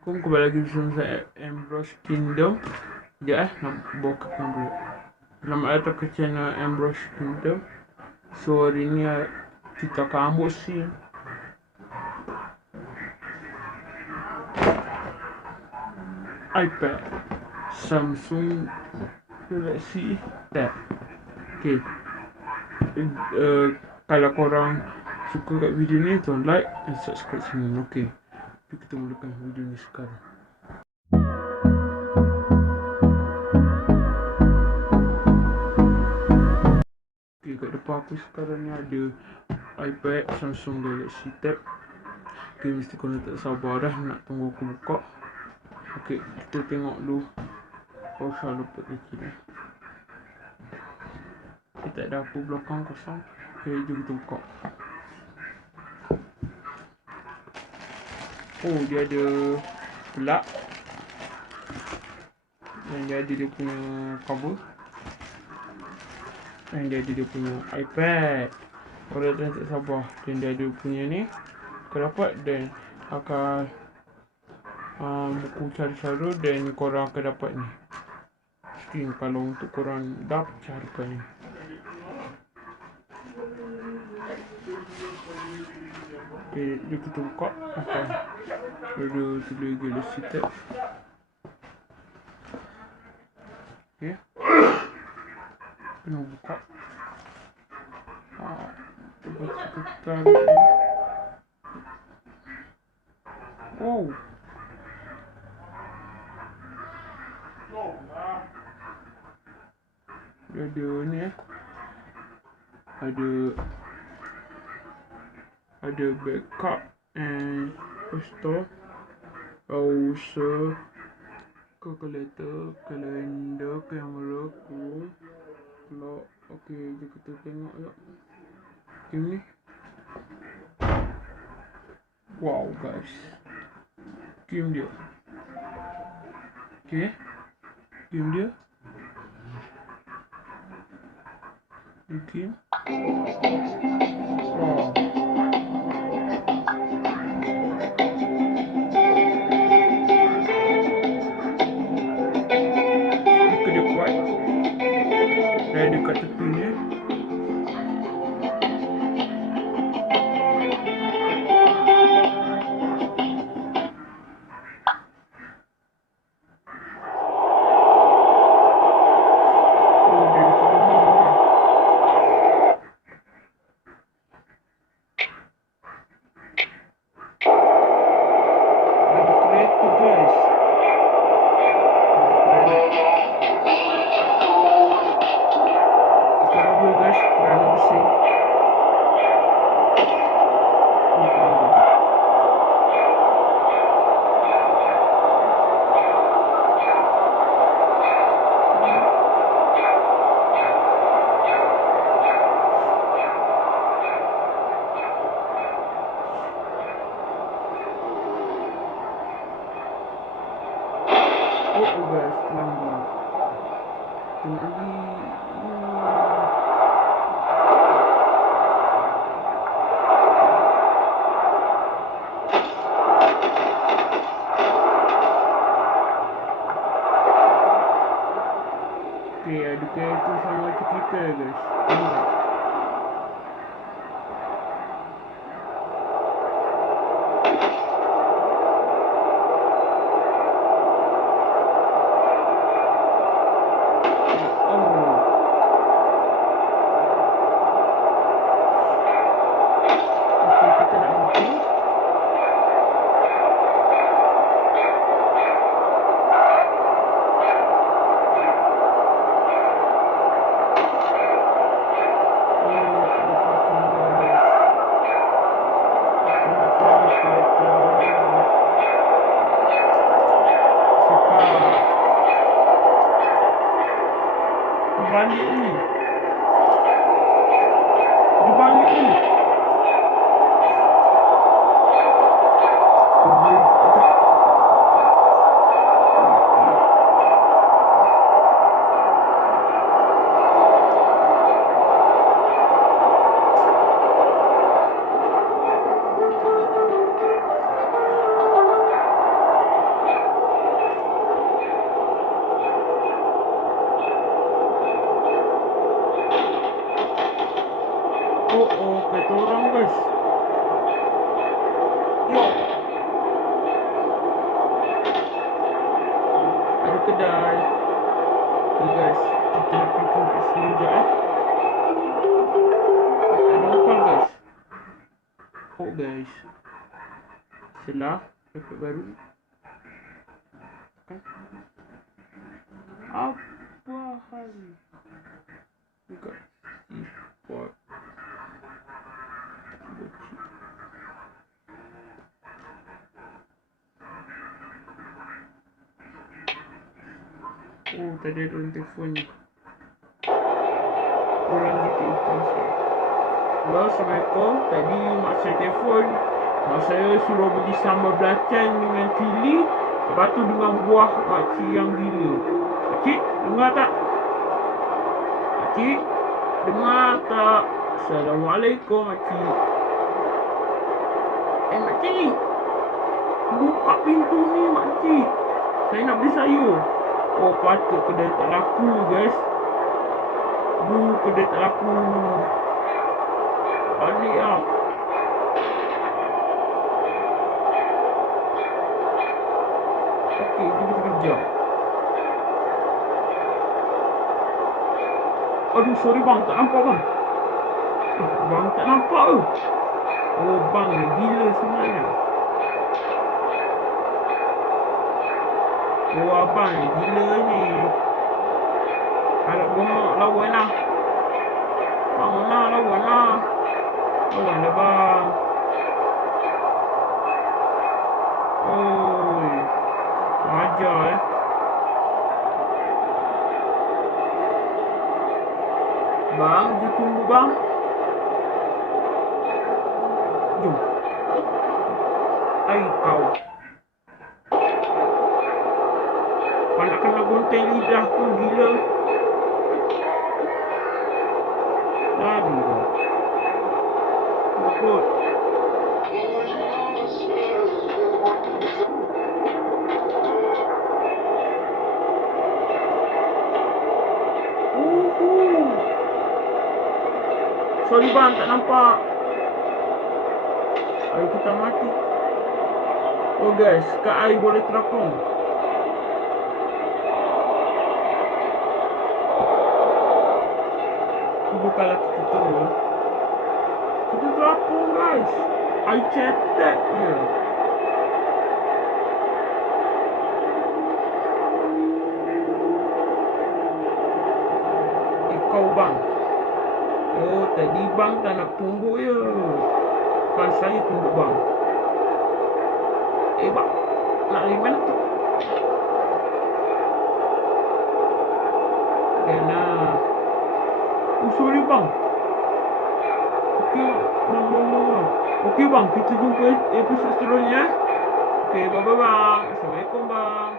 Kembali lagi bersama saya Ambrose Kingdom. Sekejap nak bukakan dulu. Selamat datang ke channel Ambrose Kingdom. So hari ni kita akan unboxing iPad Samsung Galaxy Tab. Okay, kalau korang suka kat video ni, tuan like dan subscribe channel. Okay, kita mulakan video ni sekarang. Okay, kat depan aku sekarang ni ada iPad Samsung Galaxy Tab. Okay, mesti korang tak sabar dah nak tunggu aku buka. Okay, kita tengok dulu. Oh, salah lupa kecil ni. Okay, tak ada apa belakang kosong. Okay, jom kita buka. Oh, dia ada pelak. Dan dia ada dia punya cover. Dan dia ada dia punya iPad. Korang dah tak sabar. Dan dia ada punya ni. Kau dapat dan akan buku cara-cara dan korang akan dapat ni screen kalau untuk korang dah carikan ni. Okay, jom kita buka. Okay, ada tulis Galaxy Tab. Okay, kena buka. Cuba kita tarik. Oh, dia ada ni ada backup and restore, browser, calculator, kalender, kamera, Chrome, clock. Okay, jom kita tengok yuk game ni. Wow guys, game dia. Okay, game dia. Okay. Wow. Dia kuat. Dah dekat tepi ni. Oh guys, tenang. Tengok lagi. Okay, ada kereta sama macam kita guys. Balik ni. Dia balik ni. kedai. Okay guys, kita nak pergi kat sini sekejap Ada call guys. Oh guys, setelah rekod baru kan? Apa hal dekat import bocik. Oh, tadi ada orang telefon ni. Orang gitu import. Halo, Assalamualaikum. Tadi mak saya telefon. Mak saya suruh beli sambal belacan dengan cili. Lepas tu dengan buah makcik yang gila. Makcik, dengar tak? Makcik, dengar tak? Assalamualaikum, makcik. Makcik, buka pintu ni, makcik. Saya nak beli sayur. Oh, patut kedai tak laku, guys. Kedai tak laku. Balik lah. Okey, kita kejar. Aduh, sorry bang, tak nampak bang. Bang tak nampak ke? Oh, bang ni gila sebenarnya. Oh, abang ni gila ni. Harap gemuk lawan lah. Bang lah, lawan lah. Lawan lah bang. Oi, ajar Bang, dia tunggu bang. Jom. Ai kau. Kau nak kena gunting lidah tu gila. Aduh. Takut. Sorry bang, tak nampak. Air kita mati. Oh guys, kat air boleh terapung. Kalau kita turun, kita terapung guys. Air cetek je. Kau bang. Oh, tadi bang tak nak tunggu ya. Kan saya tunggu bang. Bang, nak pergi mana tu? Kena. Oh, sorry bang. Okey bang. Okey bang, kita jumpa episod seterusnya. Okey, bye-bye bang. Assalamualaikum bang.